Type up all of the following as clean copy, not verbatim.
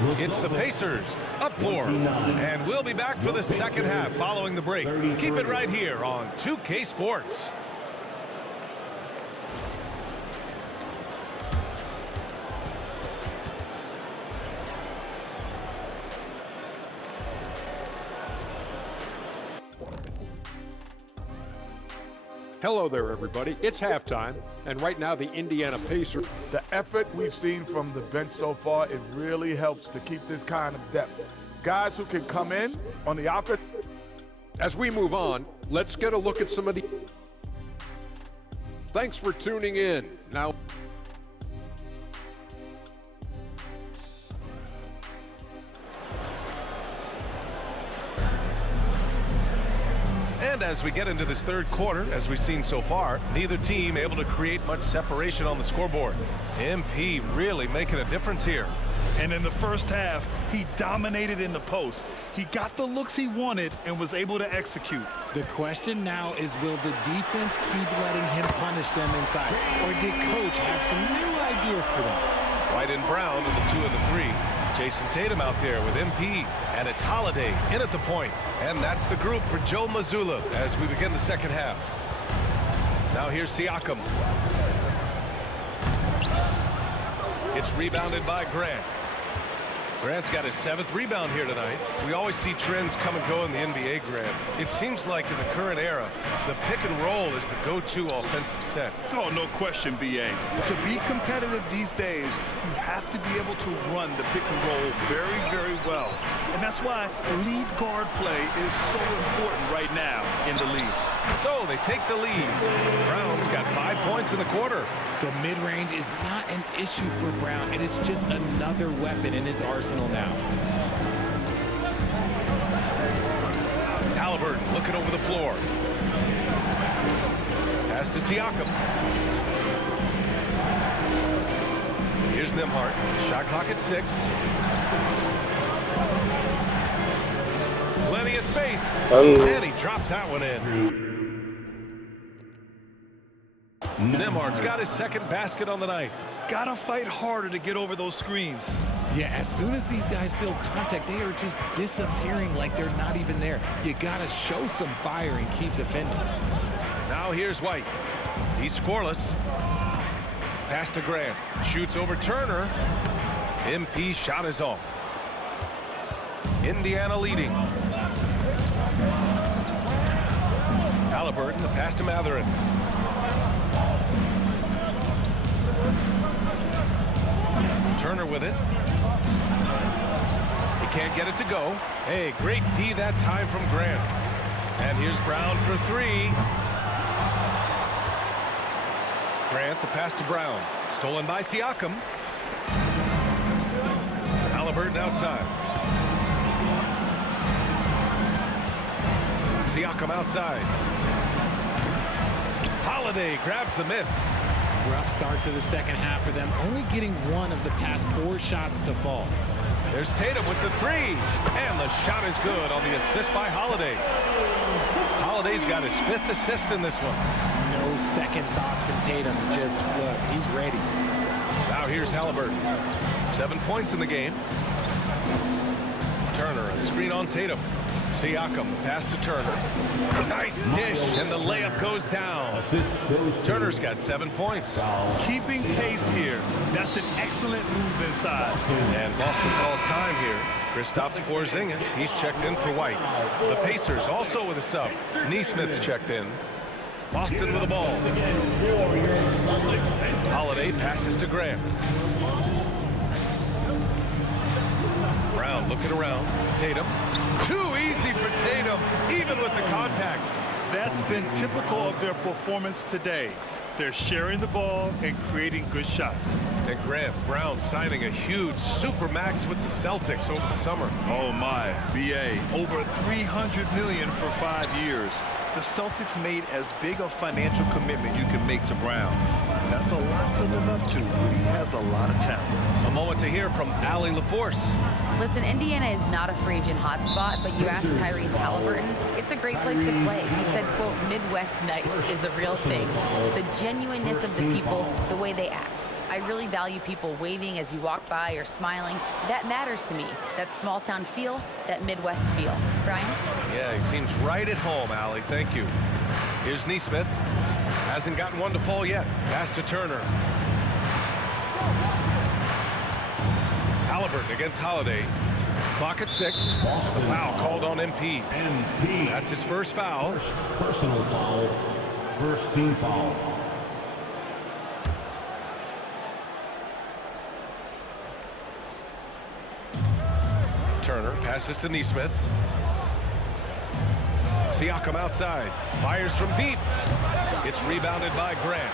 It's the Pacers up 4. And we'll be back for the second half following the break. Keep it right here on 2K Sports. Hello there, everybody. It's halftime, and right now the Indiana Pacers. The effort we've seen from the bench so far, it really helps to keep this kind of depth. Guys who can come in on the offense. As we move on, let's get a look at some of the. Thanks for tuning in. Now. And as we get into this third quarter, as we've seen so far, neither team able to create much separation on the scoreboard. MP really making a difference here. And in the first half, he dominated in the post. He got the looks he wanted and was able to execute. The question now is, will the defense keep letting him punish them inside? Or did Coach have some new ideas for them? White and Brown in the 2 and the 3. Jason Tatum out there with MP, and it's Holiday in at the point. And that's the group for Joe Mazzulla as we begin the second half. Now here's Siakam. It's rebounded by Grant. Grant's got his 7th rebound here tonight. We always see trends come and go in the NBA, Grant. It seems like in the current era, the pick and roll is the go-to offensive set. Oh, no question, B.A. To be competitive these days, you have to be able to run the pick and roll very, very well. And that's why lead guard play is so important right now in the league. So they take the lead. Brown's got 5 points in the quarter. The mid-range is not an issue for Brown. It is just another weapon in his arsenal now. Halliburton looking over the floor. Pass to Siakam. Here's Nembhard. Shot clock at 6. Plenty of space. And he drops that one in. Nembhard's got his 2nd basket on the night. Gotta fight harder to get over those screens. Yeah, as soon as these guys feel contact, they are just disappearing like they're not even there. You gotta show some fire and keep defending. Now here's White. He's scoreless. Pass to Grant. Shoots over Turner. MP shot is off. Indiana leading. Halliburton, the pass to Mathurin. Turner with it. He can't get it to go. Hey, great D that time from Grant. And here's Brown for 3. Grant, the pass to Brown. Stolen by Siakam. Halliburton outside. Siakam outside. Holiday grabs the miss. Rough start to the second half for them, only getting 1 of the past 4 shots to fall. There's Tatum with the 3, and the shot is good on the assist by Holiday. Holiday's got his 5th assist in this one. No second thoughts from Tatum, just look, he's ready. Now here's Halliburton. 7 points in the game. Turner, a screen on Tatum. Siakam, pass to Turner. Nice dish, and the layup goes down. Turner's got 7 points. Keeping pace here. That's an excellent move inside. And Boston calls time here. Kristaps Porzingis, he's checked in for White. The Pacers also with a sub. Neesmith's checked in. Boston with the ball. Holiday passes to Grant. Brown looking around. Tatum. Too easy for Tatum, even with the contact. That's been typical of their performance today. They're sharing the ball and creating good shots. And Grant, Brown signing a huge supermax with the Celtics over the summer. Oh my, BA, over $300 million for 5 years. The Celtics made as big a financial commitment you can make to Brown. That's a lot to live up to, but he has a lot of talent. A moment to hear from Allie LaForce. Listen, Indiana is not a free agent hotspot, but you asked Tyrese Halliburton, it's a great place to play. He said, quote, Midwest nice is a real thing. The genuineness of the people, the way they act. I I really value people waving as you walk by or smiling. That matters to me. That small town feel, that Midwest feel. Brian? Yeah, he seems right at home, Allie. Thank you. Here's Neesmith. Hasn't gotten one to fall yet. Pass to Turner. Halliburton against Holiday. Clock at 6. The foul called on MP. That's his first foul. Personal foul. First team foul. Turner passes to Neesmith. Siakam outside. Fires from deep. It's rebounded by Grant.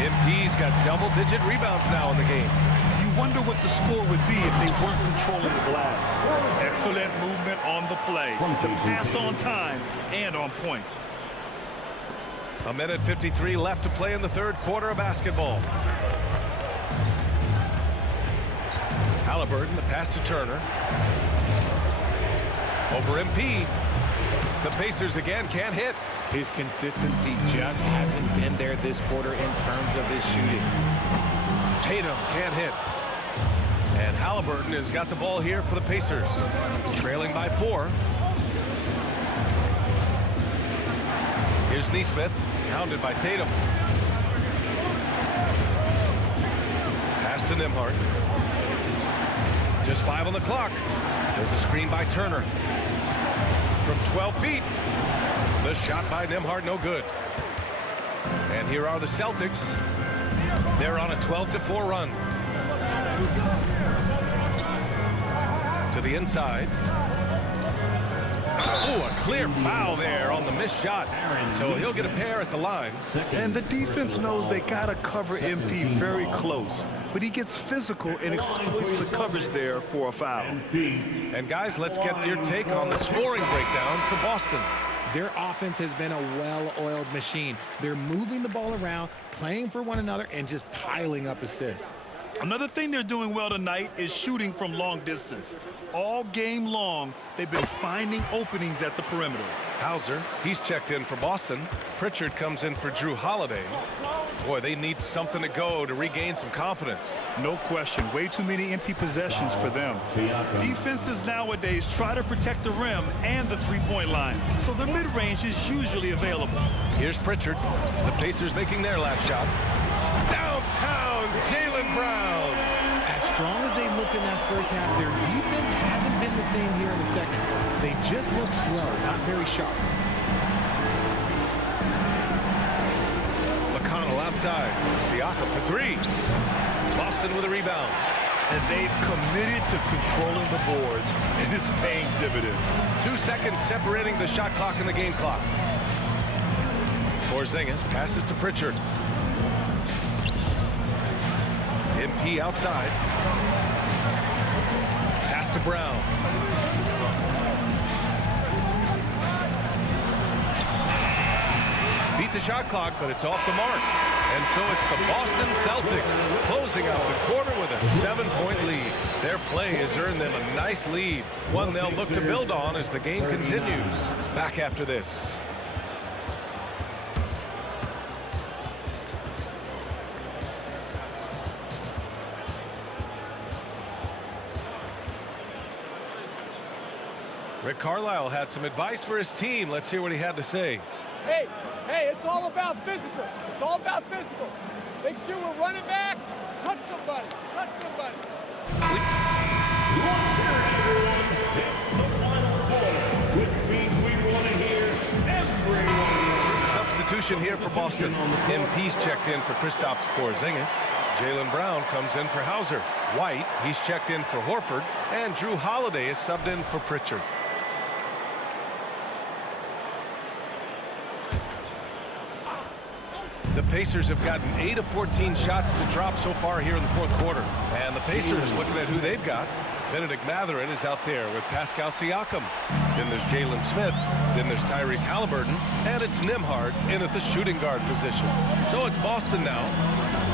MP's got double-digit rebounds now in the game. You wonder what the score would be if they weren't controlling the glass. Excellent movement on the play. The pass on time and on point. A minute 53 left to play in the third quarter of basketball. Halliburton, the pass to Turner. Over MP. The Pacers again can't hit. His consistency just hasn't been there this quarter in terms of his shooting. Tatum can't hit. And Halliburton has got the ball here for the Pacers. Trailing by 4. Here's Neesmith, hounded by Tatum. Pass to Nembhard. Just 5 on the clock. There's a screen by Turner. From 12 feet. The shot by Nembhard, no good. And here are the Celtics. They're on a 12-4 run. To the inside. Oh, a clear foul there on the missed shot. So he'll get a pair at the line. And the defense knows they got to cover MP very close. But he gets physical and exploits the coverage there for a foul. And guys, let's get your take on the scoring breakdown for Boston. Their offense has been a well-oiled machine. They're moving the ball around, playing for one another, and just piling up assists. Another thing they're doing well tonight is shooting from long distance. All game long, they've been finding openings at the perimeter. Hauser, he's checked in for Boston. Pritchard comes in for Drew Holiday. Boy, they need something to go to regain some confidence. No question. Way too many empty possessions for them. Defenses nowadays try to protect the rim and the three-point line, so the mid-range is usually available. Here's Pritchard. The Pacers making their last shot. Downtown, Jaylen Brown. As strong as they looked in that first half, their defense hasn't been the same here in the second. They just look slow, not very sharp. McConnell outside. Siakam for 3. Boston with a rebound. And they've committed to controlling the boards, and it's paying dividends. 2 seconds separating the shot clock and the game clock. Porzingis passes to Pritchard. MP outside. Pass to Brown. Beat the shot clock, but it's off the mark. And so it's the Boston Celtics closing out the quarter with a 7-point lead. Their play has earned them a nice lead, one they'll look to build on as the game continues. Back after this. Rick Carlisle had some advice for his team. Let's hear what he had to say. Hey, it's all about physical. It's all about physical. Make sure we're running back. Touch somebody. Touch somebody. Substitution here for Boston. MP's checked in for Kristaps Porzingis. Jaylen Brown comes in for Hauser. White, he's checked in for Horford. And Drew Holiday is subbed in for Pritchard. The Pacers have gotten 8 of 14 shots to drop so far here in the fourth quarter. And the Pacers, looking at who they've got, Benedict Mathurin is out there with Pascal Siakam. Then there's Jalen Smith. Then there's Tyrese Halliburton. And it's Nembhard in at the shooting guard position. So it's Boston now,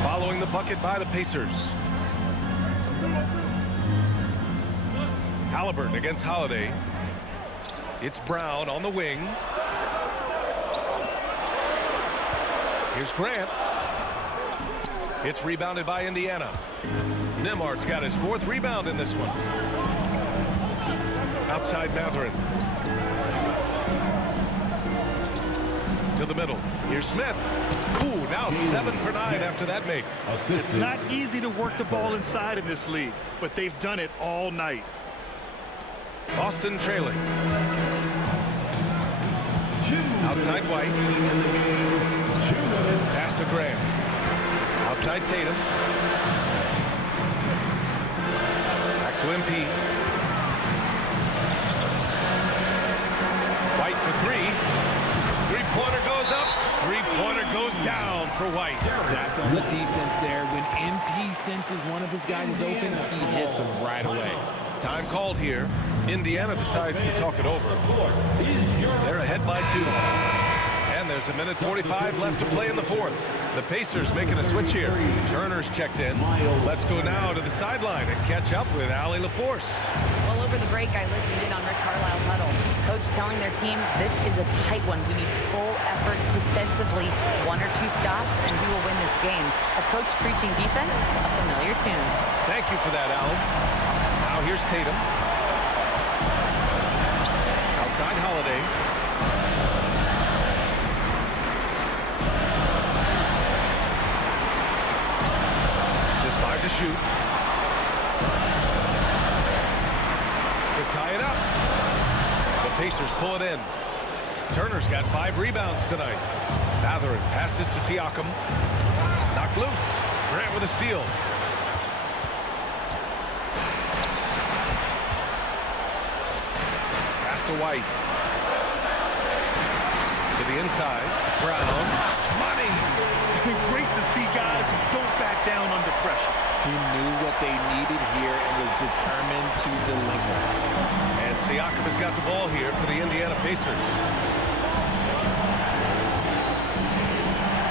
following the bucket by the Pacers. Halliburton against Holiday. It's Brown on the wing. Here's Grant. It's rebounded by Indiana. Nembhard's got his 4th rebound in this one. Outside Mathurin. To the middle. Here's Smith. Ooh, now 7 for 9 after that make. It's not easy to work the ball inside in this league, but they've done it all night. Boston trailing. Outside White. Pass to Graham. Outside Tatum. Back to MP. White for 3. Three-pointer goes up. Three-pointer goes down for White. That's on the defense there. When MP senses one of his guys is open, he hits him right away. Time called here. Indiana decides to talk it over. They're ahead by 2. And there's a minute 45 left to play in the 4th. The Pacers making a switch here. Turner's checked in. Let's go now to the sideline and catch up with Allie LaForce. Well, over the break, I listened in on Rick Carlisle's huddle. Coach telling their team, this is a tight one. We need full effort defensively. 1 or 2 stops, and we will win this game. A coach preaching defense, a familiar tune. Thank you for that, Allie. Now here's Tatum. Outside Holiday. Just 5 to shoot. To tie it up. The Pacers pull it in. Turner's got 5 rebounds tonight. Mathurin passes to Siakam. Knocked loose. Grant with a steal. Pass to White. To the inside. Brown. Money. Great to see guys who don't back down under pressure. He knew what they needed here and was determined to deliver. And Siakam has got the ball here for the Indiana Pacers.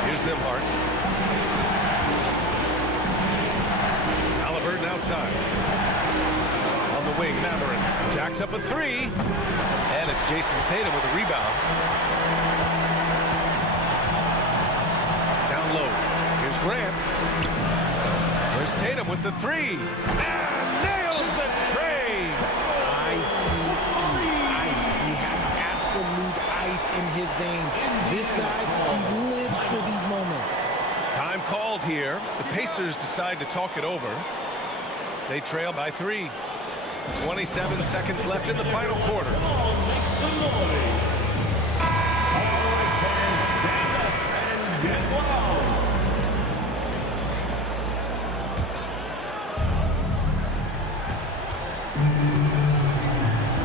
Here's Nembhard. Halliburton outside. On the wing, Mathurin jacks up a 3. And it's Jason Tatum with a rebound. Down low. Here's Grant. There's Tatum with the 3. And nails the trade. Ice. He has absolute ice in his veins. This guy, he lives for these moments. Time called here. The Pacers decide to talk it over. They trail by 3. 27 seconds left in the final quarter.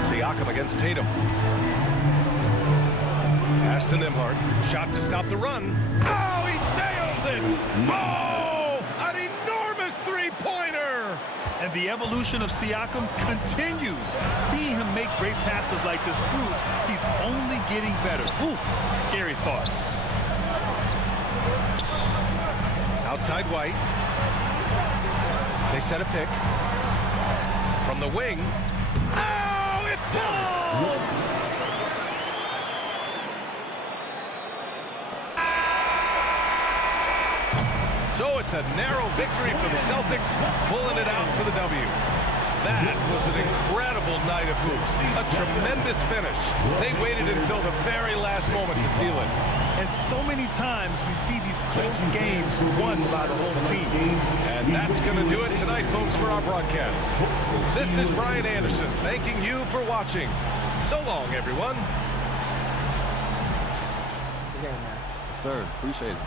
Siakam against Tatum. Pass to Nembhard. Shot to stop the run. Oh, he nails it! Oh, an enormous three-pointer! And the evolution of Siakam continues. Seeing him make great passes like this proves he's only getting better. Ooh, scary thought. Outside White. They set a pick. From the wing. Oh, it falls! So it's a narrow victory for the Celtics, pulling it out for the W. That was an incredible night of hoops. A tremendous finish. They waited until the very last moment to seal it. And so many times we see these close games won by the home team. And that's going to do it tonight, folks, for our broadcast. This is Brian Anderson thanking you for watching. So long, everyone. Yeah, man. Yes, sir. Appreciate it.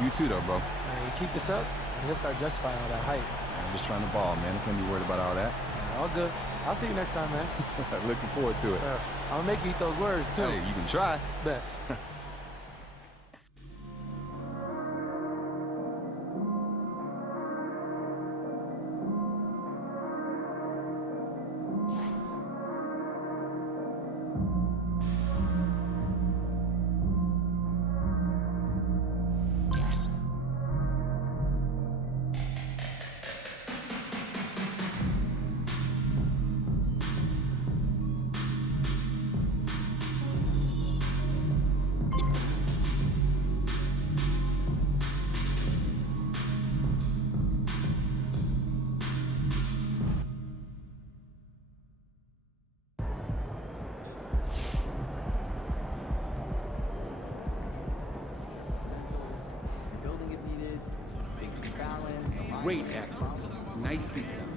You too, though, bro. Man, you keep this up, and you'll start justifying all that hype. I'm just trying to ball, man. I can't be worried about all that. Man, all good. I'll see you next time, man. Looking forward to it. Sir, I'm gonna make you eat those words, too. Hey, you can try. Bet. Great athlete. Nicely done.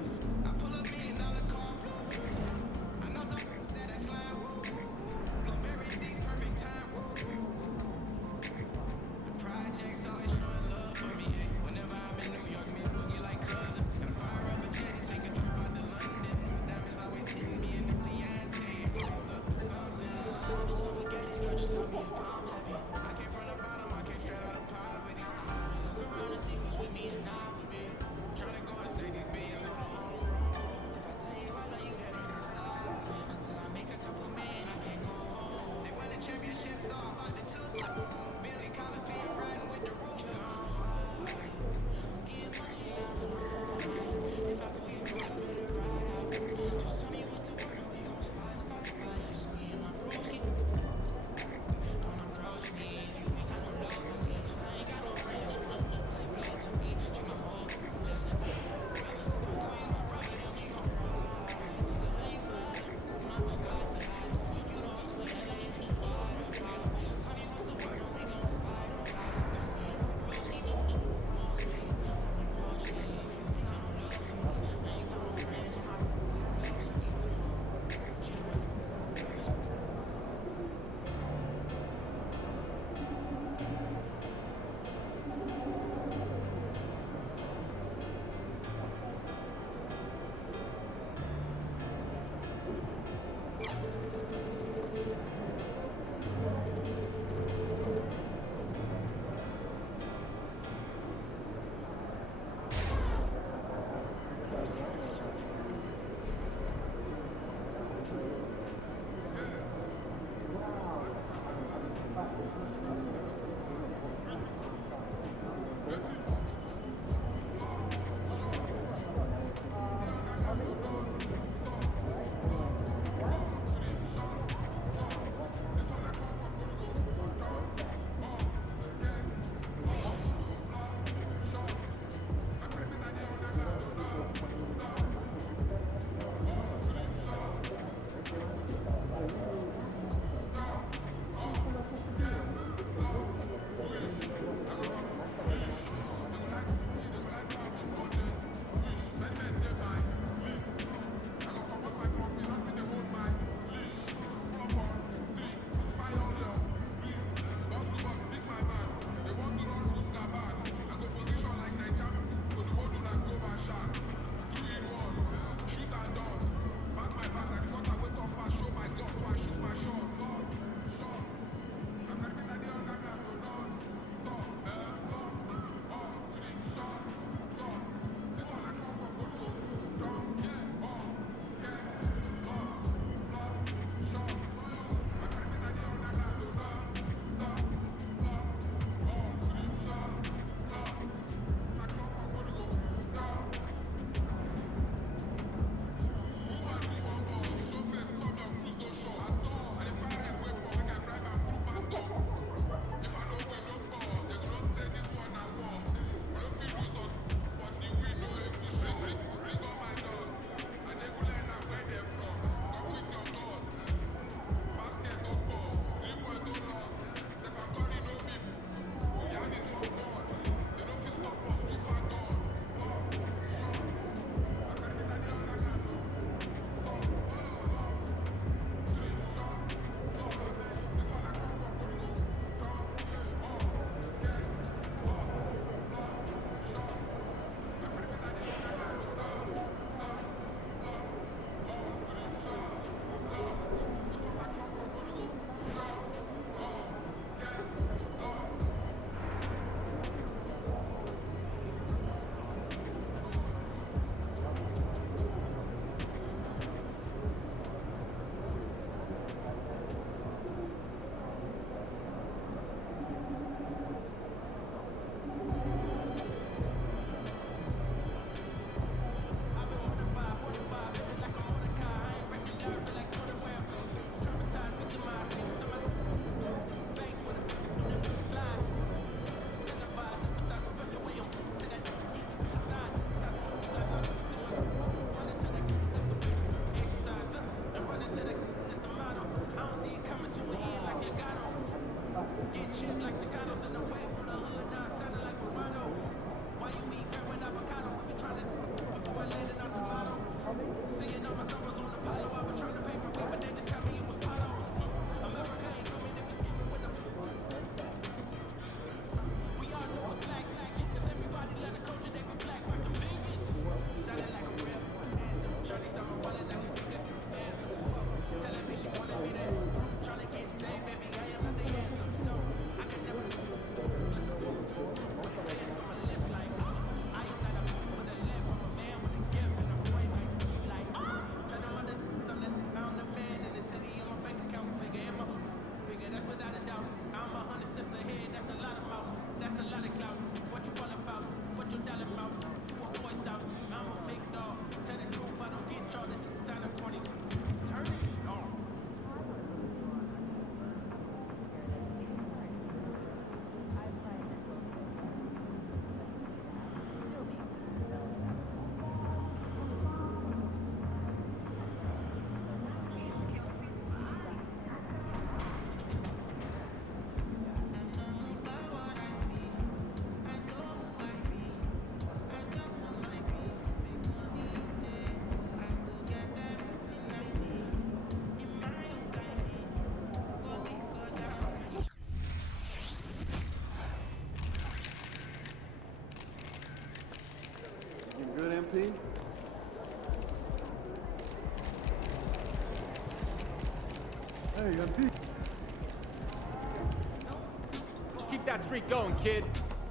Keep that streak going, kid.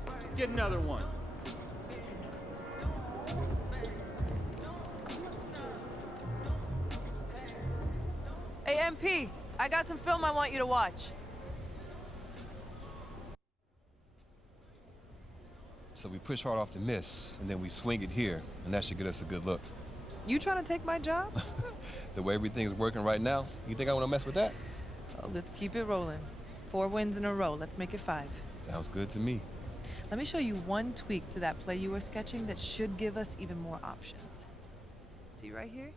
Let's get another one. Hey, MP, I got some film I want you to watch. So we push hard off the miss, and then we swing it here, and that should get us a good look. You trying to take my job? The way everything's working right now, you think I want to mess with that? Oh, let's keep it rolling. 4 wins in a row. Let's make it 5. Sounds good to me. Let me show you one tweak to that play you were sketching that should give us even more options. See right here?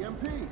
MP.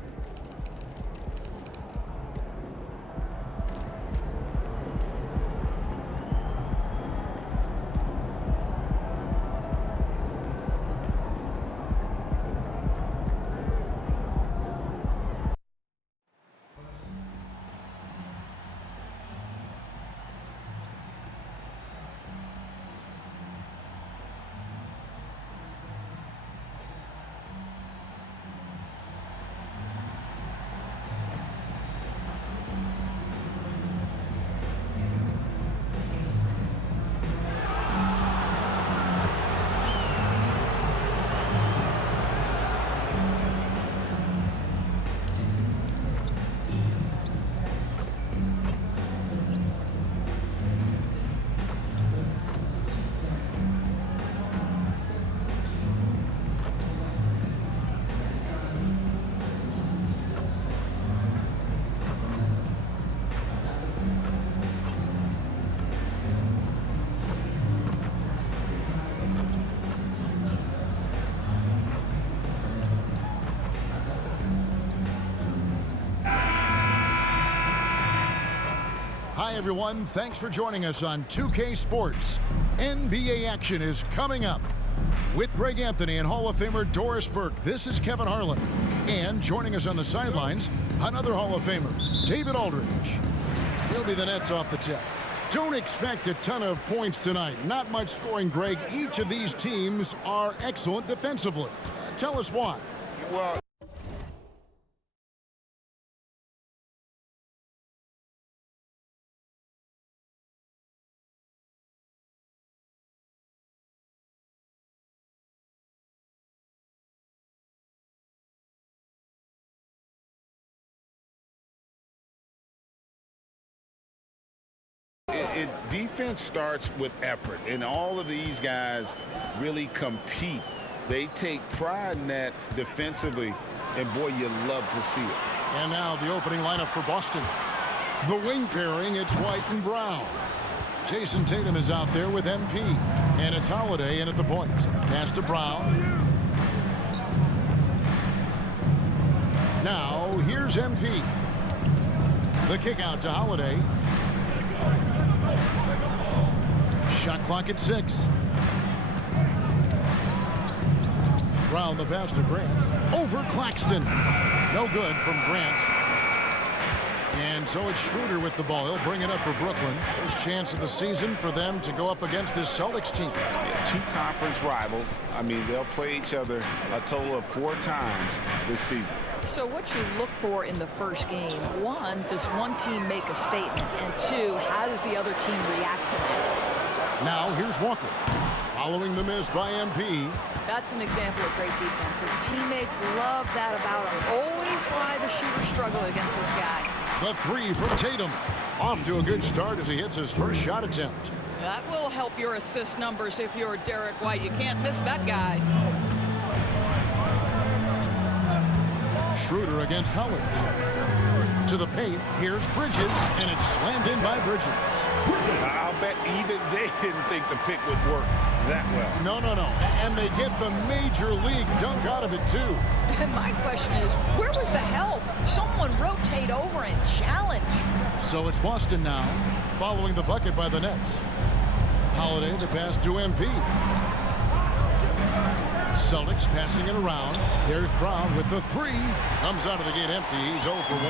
Hi, everyone. Thanks for joining us on 2K Sports. NBA action is coming up. With Greg Anthony and Hall of Famer Doris Burke, this is Kevin Harlan. And joining us on the sidelines, another Hall of Famer, David Aldridge. He'll be the Nets off the tip. Don't expect a ton of points tonight. Not much scoring, Greg. Each of these teams are excellent defensively. Tell us why. Well, defense starts with effort, and all of these guys really compete. They take pride in that defensively, and boy, you love to see it. And now the opening lineup for Boston. The wing pairing, it's White and Brown. Jason Tatum is out there with MP, and it's Holiday in at the point. Pass to Brown. Now, here's MP. The kick out to Holiday. Shot clock at 6. Brown the pass to Grant. Over Claxton. No good from Grant. And so it's Schroeder with the ball. He'll bring it up for Brooklyn. First chance of the season for them to go up against this Celtics team. Yeah, 2 conference rivals. I mean, they'll play each other a total of 4 times this season. So what you look for in the first game, 1, does one team make a statement? And 2, how does the other team react to that? Now here's Walker. Following the miss by MP. That's an example of great defense. His teammates love that about him. Always why the shooters struggle against this guy. The 3 from Tatum. Off to a good start as he hits his first shot attempt. That will help your assist numbers if you're Derek White. You can't miss that guy. Schroeder against Holiday. To the paint, here's Bridges, and it's slammed in by Bridges. I'll bet even they didn't think the pick would work that well. No. And they get the major league dunk out of it, too. And my question is, where was the help? Someone rotate over and challenge. So it's Boston now, following the bucket by the Nets. Holiday the pass to MP. Celtics passing it around. Here's Brown with the three. Comes out of the gate empty. He's 0 for 1.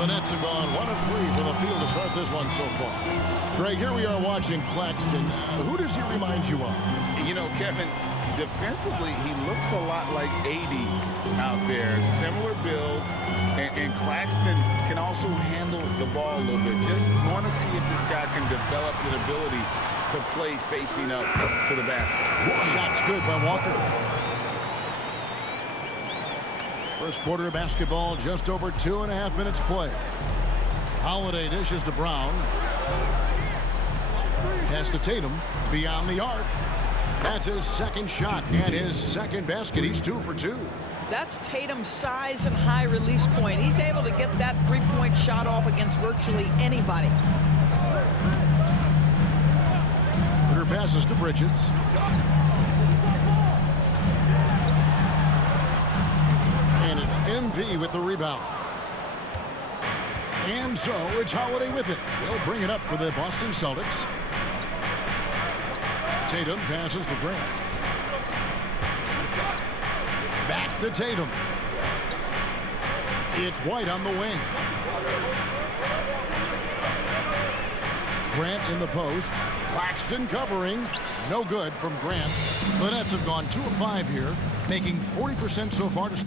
The Nets have gone 1 of 3 from the field to start this one so far. Greg, here we are watching Claxton. Who does he remind you of? You know, Kevin, defensively, he looks a lot like 80 out there. Similar builds. And Claxton can also handle the ball a little bit. Just want to see if this guy can develop an ability to play facing up to the basket. Shot's good by Walker. First quarter of basketball, just over 2.5 minutes play. Holiday dishes to Brown. Pass to Tatum, beyond the arc. That's his second shot and his second basket. He's 2 for 2. That's Tatum's size and high release point. He's able to get that three-point shot off against virtually anybody. Her passes to Bridges. And it's MP with the rebound. And so it's Holiday with it. They'll bring it up for the Boston Celtics. Tatum passes to Grant. Back to Tatum. It's White on the wing. Grant in the post. Claxton covering. No good from Grant. The Nets have gone 2 of 5 here, making 40% so far to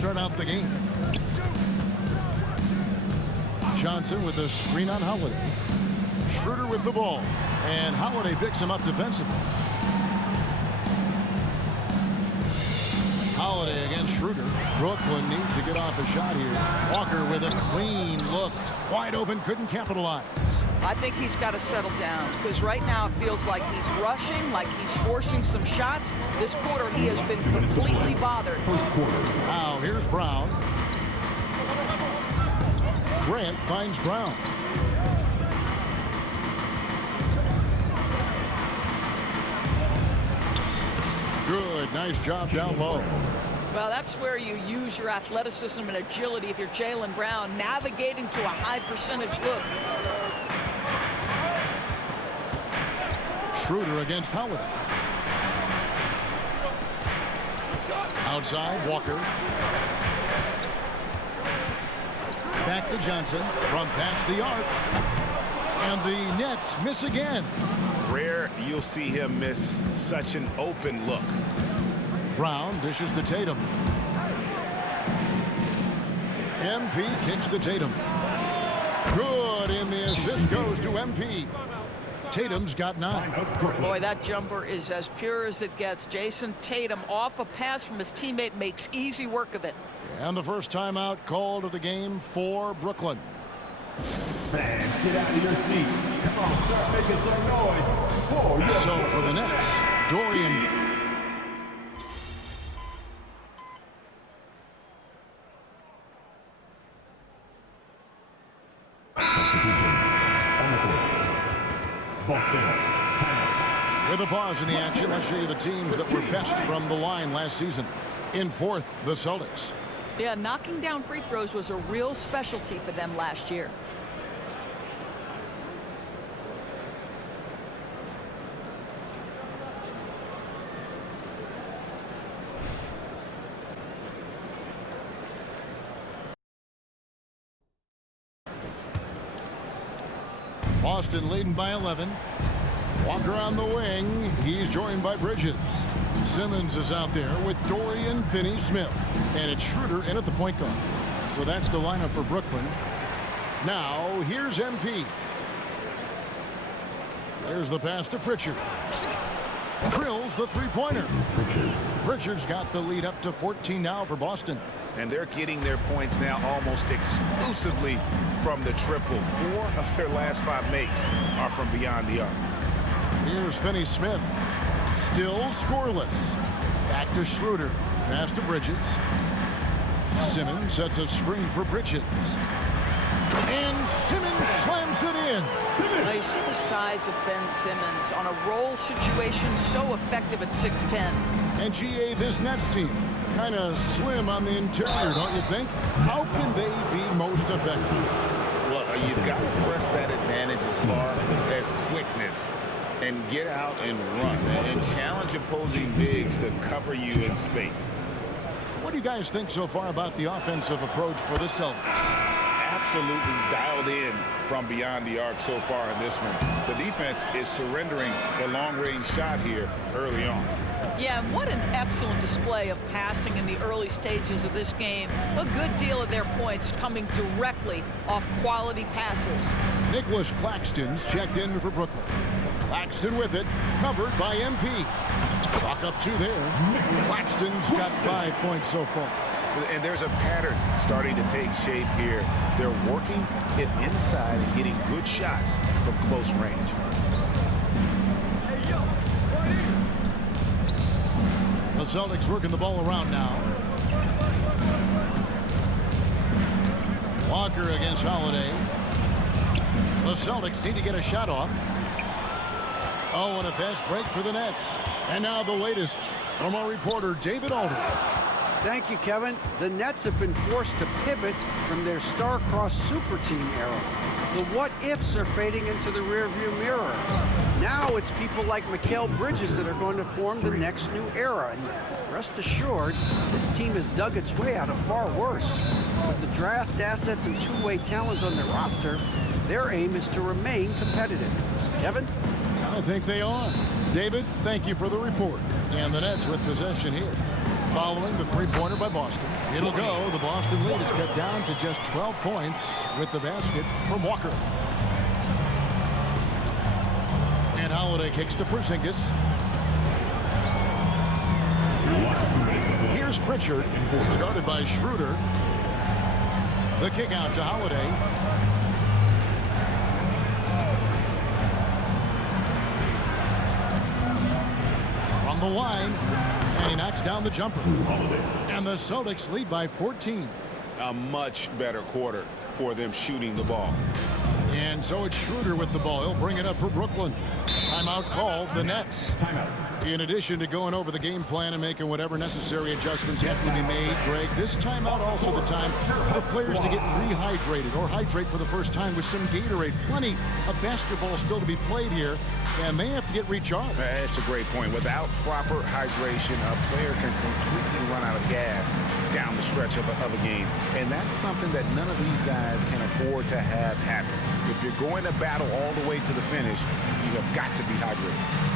start out the game. Johnson with the screen on Holiday. Schroeder with the ball. And Holiday picks him up defensively. Holiday against Schroeder. Brooklyn needs to get off a shot here. Walker with a clean look. Wide open, couldn't capitalize. I think he's got to settle down because right now it feels like he's rushing, like he's forcing some shots. This quarter he has been completely bothered. Now here's Brown. Grant finds Brown. Good, nice job down low. Well, that's where you use your athleticism and agility if you're Jaylen Brown, navigating to a high percentage look. Schroeder against Holiday. Outside, Walker. Back to Johnson from past the arc. And the Nets miss again. Rare you'll see him miss such an open look. Brown dishes to Tatum. MP kicks to Tatum. Good, and the assist goes to MP. Tatum's got 9. Boy, that jumper is as pure as it gets. Jason Tatum off a pass from his teammate makes easy work of it. And the first timeout called of the game for Brooklyn. Fans, get out of your seats. Come on, start making some noise. So for the Nets, Dorian. With a pause in the action, let's show you the teams that were best from the line last season. In fourth, the Celtics. Yeah, knocking down free throws was a real specialty for them last year. Boston leading by 11. Walker on the wing. He's joined by Bridges. Simmons is out there with Dorian Finney-Smith. And it's Schroeder in at the point guard. So that's the lineup for Brooklyn. Now, here's MP. There's the pass to Pritchard. Drills the three-pointer. Pritchard's got the lead up to 14 now for Boston. And they're getting their points now almost exclusively from the triple. 4 of their last 5 makes are from beyond the arc. Here's Finney-Smith. Still scoreless. Back to Schroeder. Pass to Bridges. Simmons sets a screen for Bridges. And Simmons slams it in. Now you see the size of Ben Simmons on a roll situation, so effective at 6'10". And GA, this Nets team, kind of slim on the interior, don't you think? How can they be most effective? Well, you've got to press that advantage as far as quickness and get out and run and challenge opposing bigs to cover you in space. What do you guys think so far about the offensive approach for the Celtics? Absolutely dialed in from beyond the arc so far in this one. The defense is surrendering the long-range shot here early on. Yeah, and what an excellent display of passing in the early stages of this game. A good deal of their points coming directly off quality passes. Nicholas Claxton's checked in for Brooklyn. Claxton with it, covered by MP. Chalk up 2 there. Claxton's got 5 points so far. And there's a pattern starting to take shape here. They're working it inside and getting good shots from close range. The Celtics working the ball around now. Walker against Holiday. The Celtics need to get a shot off. Oh, and a fast break for the Nets. And now the latest from our reporter, David Aldridge. Thank you, Kevin. The Nets have been forced to pivot from their star-crossed super team era. The what-ifs are fading into the rearview mirror. Now it's people like Mikal Bridges that are going to form the next new era. And rest assured, this team has dug its way out of far worse. With the draft assets and two-way talent on their roster, their aim is to remain competitive. Kevin? I think they are. David, thank you for the report. And the Nets with possession here. Following the three-pointer by Boston. It'll go. The Boston lead is cut down to just 12 points with the basket from Walker. And Holiday kicks to Porzingis. Here's Pritchard, started by Schroeder. The kick out to Holiday. From the line, and he knocks down the jumper. And the Celtics lead by 14. A much better quarter for them shooting the ball. And so it's Schroeder with the ball. He'll bring it up for Brooklyn. Timeout called, the Nets. In addition to going over the game plan and making whatever necessary adjustments have to be made, Greg, this timeout also the time for players to get rehydrated or hydrate for the first time with some Gatorade. Plenty of basketball still to be played here, and they have to get recharged. That's a great point. Without proper hydration, a player can completely run out of gas down the stretch of a game. And that's something that none of these guys can afford to have happen. If you're going to battle all the way to the finish, you have got to be hydrated.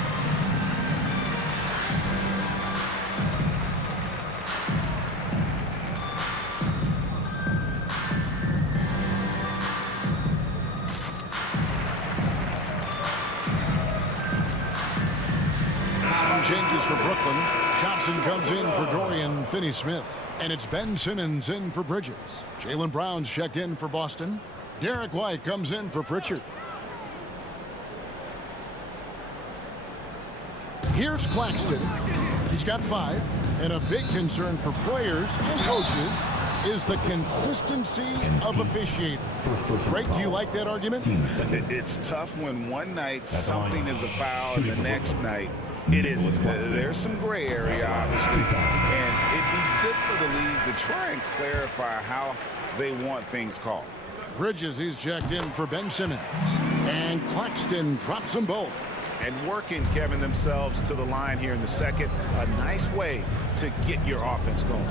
Changes for Brooklyn. Johnson comes in for Dorian Finney-Smith. And it's Ben Simmons in for Bridges. Jaylen Brown's checked in for Boston. Derek White comes in for Pritchard. Here's Claxton. He's got 5. And a big concern for players and coaches is the consistency of officiating. Greg, do you like that argument? It's tough when one night something is a foul and the next night it isn't. There's some gray area, obviously, and it'd be good for the league to try and clarify how they want things called. Bridges, he's checked in for Ben Simmons. And Claxton drops them both. And working, Kevin, themselves to the line here in the second. A nice way to get your offense going.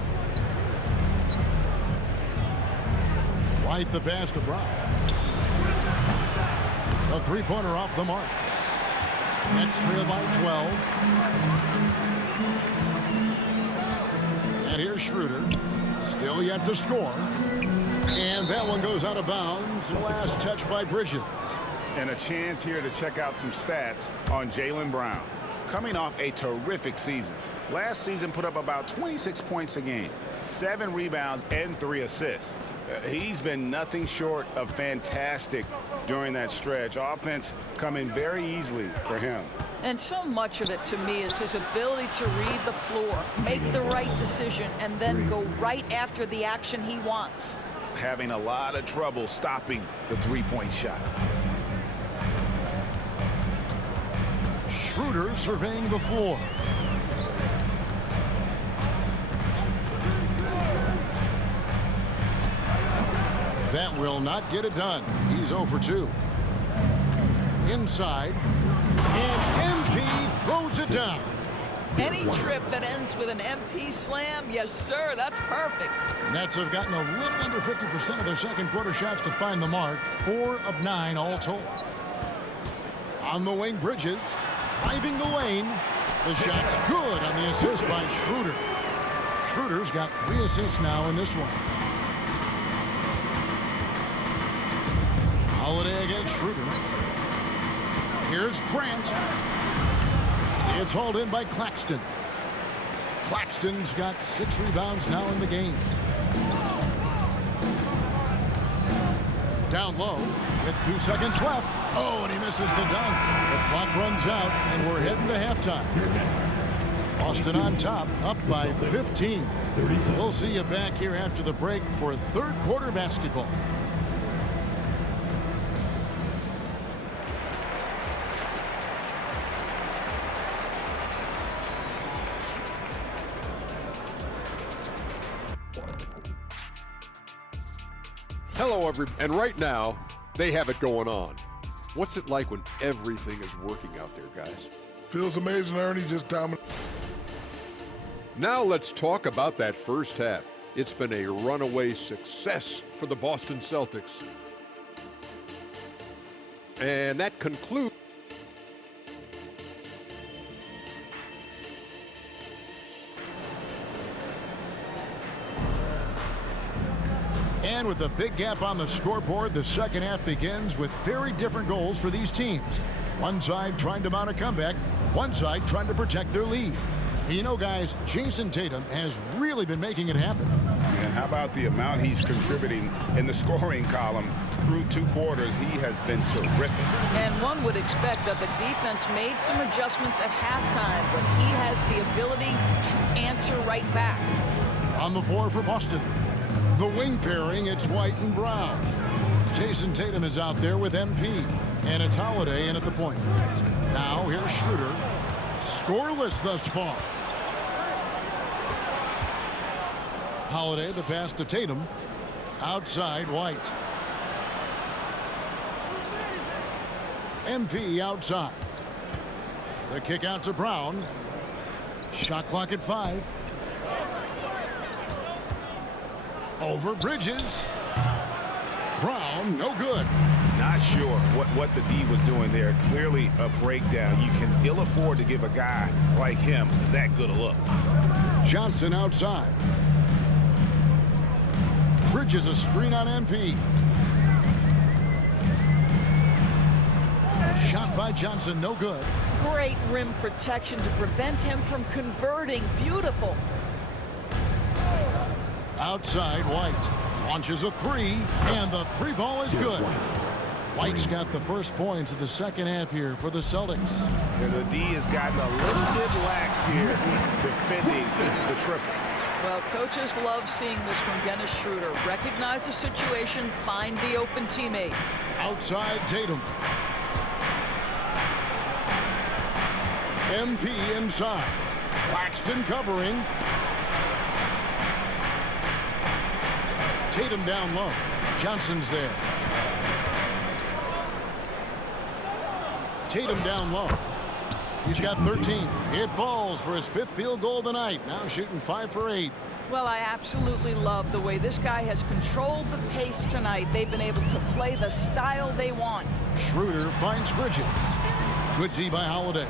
White the pass to Brown. A three-pointer off the mark. Nets trail by 12. And here's Schroeder. Still yet to score. And that one goes out of bounds. Last touch by Bridges. And a chance here to check out some stats on Jaylen Brown. Coming off a terrific season. Last season put up about 26 points a game, 7 rebounds, and 3 assists. He's been nothing short of fantastic during that stretch. Offense coming very easily for him. And so much of it to me is his ability to read the floor, make the right decision, and then go right after the action he wants. Having a lot of trouble stopping the three-point shot. Schroeder surveying the floor. That will not get it done. He's 0 for 2. Inside. And MP throws it down. Any trip that ends with an MP slam, yes, sir, that's perfect. Nets have gotten a little under 50% of their second quarter shots to find the mark. 4 of 9 all told. On the wing, Bridges. Driving the lane. The shot's good on the assist by Schroeder. Schroeder's got 3 assists now in this one. Holiday against Schroeder. Here's Grant. It's hauled in by Claxton. Claxton's got 6 rebounds now in the game. Down low with 2 seconds left. Oh, and he misses the dunk. The clock runs out, and we're heading to halftime. Boston on top, up by 15. We'll see you back here after the break for third quarter basketball. Hello, everybody. And right now, they have it going on. What's it like when everything is working out there, guys? Feels amazing, Ernie. Just dominant. Now let's talk about that first half. It's been a runaway success for the Boston Celtics. And that concludes. And with a big gap on the scoreboard, the second half begins with very different goals for these teams. One side trying to mount a comeback, one side trying to protect their lead. You know, guys, Jason Tatum has really been making it happen. And how about the amount he's contributing in the scoring column? Through 2 quarters, he has been terrific. And one would expect that the defense made some adjustments at halftime, but he has the ability to answer right back. On the floor for Boston, the wing pairing, it's White and Brown. Jason Tatum is out there with MP, and it's Holiday in at the point. Now here's Schroeder, scoreless thus far. Holiday, the pass to Tatum, outside White. MP outside. The kick out to Brown. Shot clock at 5. Over Bridges. Brown, no good. Not sure what the D was doing there. Clearly a breakdown. You can ill afford to give a guy like him that good a look. Johnson outside. Bridges a screen on MP. Shot by Johnson, no good. Great rim protection to prevent him from converting. Beautiful. Outside White. Launches a 3, and the 3 ball is good. White's got the first points of the second half here for the Celtics. And the D has gotten a little bit laxed here defending the triple. Well, coaches love seeing this from Dennis Schroeder. Recognize the situation, find the open teammate. Outside Tatum. MP inside. Claxton covering. Tatum down low. Johnson's there. Tatum down low. He's got 13. It falls for his 5th field goal of the night. Now shooting 5 for 8. Well, I absolutely love the way this guy has controlled the pace tonight. They've been able to play the style they want. Schroeder finds Bridges. Good D by Holiday.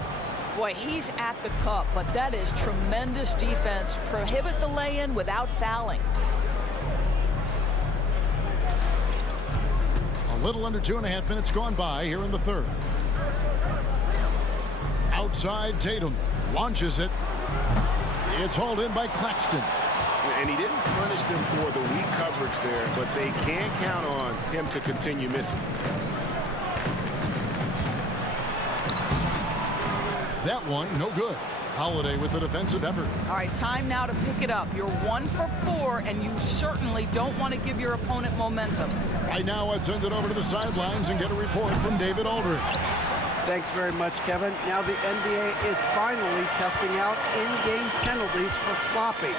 Boy, he's at the cup, but that is tremendous defense. Prohibit the lay-in without fouling. A little under 2.5 minutes gone by here in the third. Outside Tatum launches it. It's hauled in by Claxton. And he didn't punish them for the weak coverage there, but they can't count on him to continue missing. That one, no good. Holiday with the defensive effort. All right, time now to pick it up. You're 1 for 4, and you certainly don't want to give your opponent momentum. Right now, I'd send it over to the sidelines and get a report from David Aldridge. Thanks very much, Kevin. Now the NBA is finally testing out in-game penalties for flopping.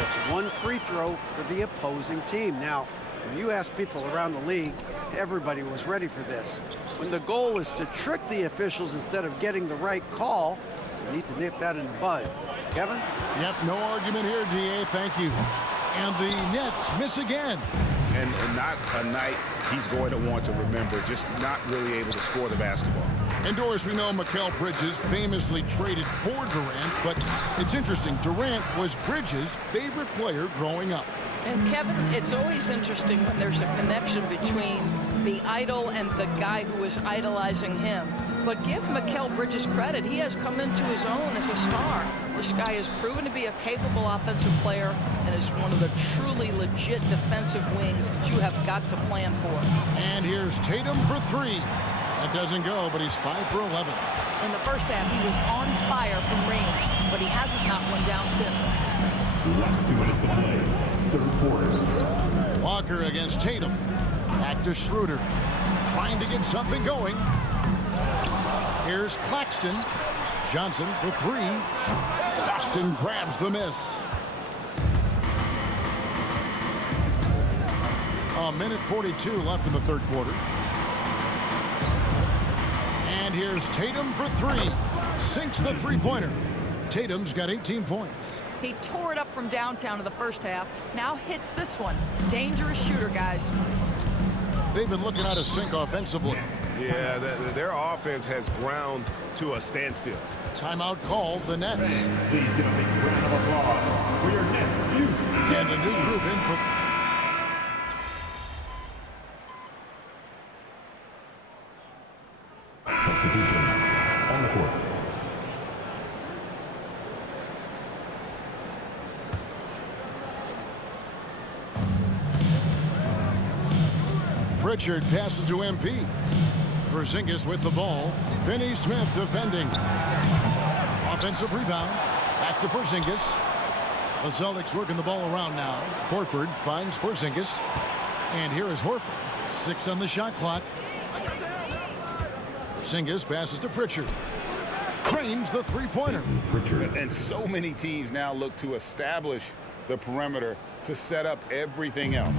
It's 1 free throw for the opposing team. Now, when you ask people around the league, everybody was ready for this. When the goal is to trick the officials instead of getting the right call, you need to nip that in the bud. Kevin? Yep, no argument here, DA. Thank you. And the Nets miss again. And not a night he's going to want to remember, just not really able to score the basketball. And Doris, we know Mikal Bridges famously traded for Durant, but it's interesting. Durant was Bridges' favorite player growing up. And Kevin, it's always interesting when there's a connection between the idol and the guy who is idolizing him. But give Mikal Bridges credit. He has come into his own as a star. This guy has proven to be a capable offensive player and is one of the truly legit defensive wings that you have got to plan for. And here's Tatum for 3. That doesn't go, but he's 5 for 11. In the first half, he was on fire from range, but he hasn't knocked one down since. Last 2 minutes to play. Third quarter. Walker against Tatum. Back to Schroeder. Trying to get something going. Here's Claxton. Johnson for 3. Boston grabs the miss. A minute 42 left in the third quarter. And here's Tatum for 3. Sinks the three-pointer. Tatum's got 18 points. He tore it up from downtown in the first half. Now hits this one. Dangerous shooter, guys. They've been looking out of sync offensively. Yeah, their offense has ground to a standstill. Timeout called, the Nets. Please give a big round of applause for your Nets youth. And a new group in for... Substitutions on the court. Pritchard passes to MP. Porzingis with the ball. Finney-Smith defending. Offensive rebound. Back to Porzingis. The Celtics working the ball around now. Horford finds Porzingis. And here is Horford. 6 on the shot clock. Porzingis passes to Pritchard. Cranes the three-pointer. And so many teams now look to establish the perimeter to set up everything else.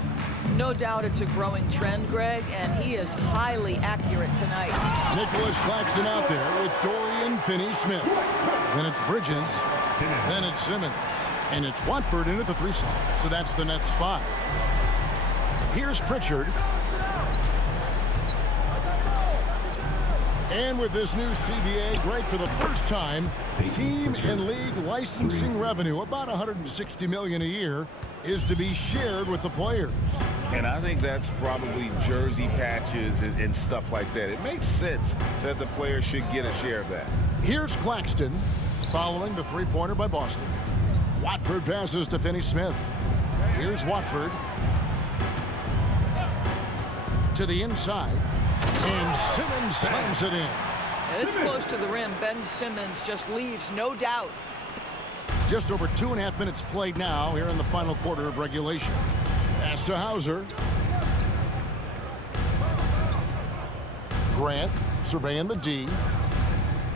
No doubt it's a growing trend, Greg, and he is highly accurate tonight. Nicholas Claxton out there with Dorian Finney-Smith. Then it's Bridges. Then it's Simmons. And it's Watford in at the 3 slot. So that's the Nets 5. Here's Pritchard. And with this new CBA, Greg, for the first time, team and league licensing revenue, about $160 million a year, is to be shared with the players. And I think that's probably jersey patches and stuff like that. It makes sense that the players should get a share of that. Here's Claxton following the three-pointer by Boston. Watford passes to Finney-Smith. Here's Watford. To the inside. And Simmons slams it in. This close to the rim, Ben Simmons just leaves, no doubt. Just over 2.5 minutes played now here in the final quarter of regulation. Pass to Hauser. Grant surveying the D.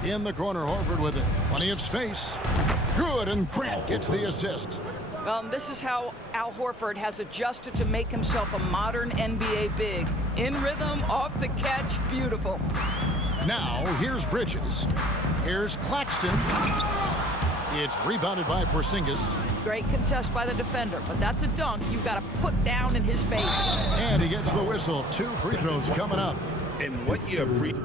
In the corner, Horford with it. Plenty of space. Good, and Grant gets the assist. This is how Al Horford has adjusted to make himself a modern NBA big. In rhythm, off the catch, beautiful. Now, here's Bridges. Here's Claxton. It's rebounded by Porzingis. Great contest by the defender, but that's a dunk you've got to put down in his face. And he gets the whistle. 2 free throws coming up. And what you appreciate.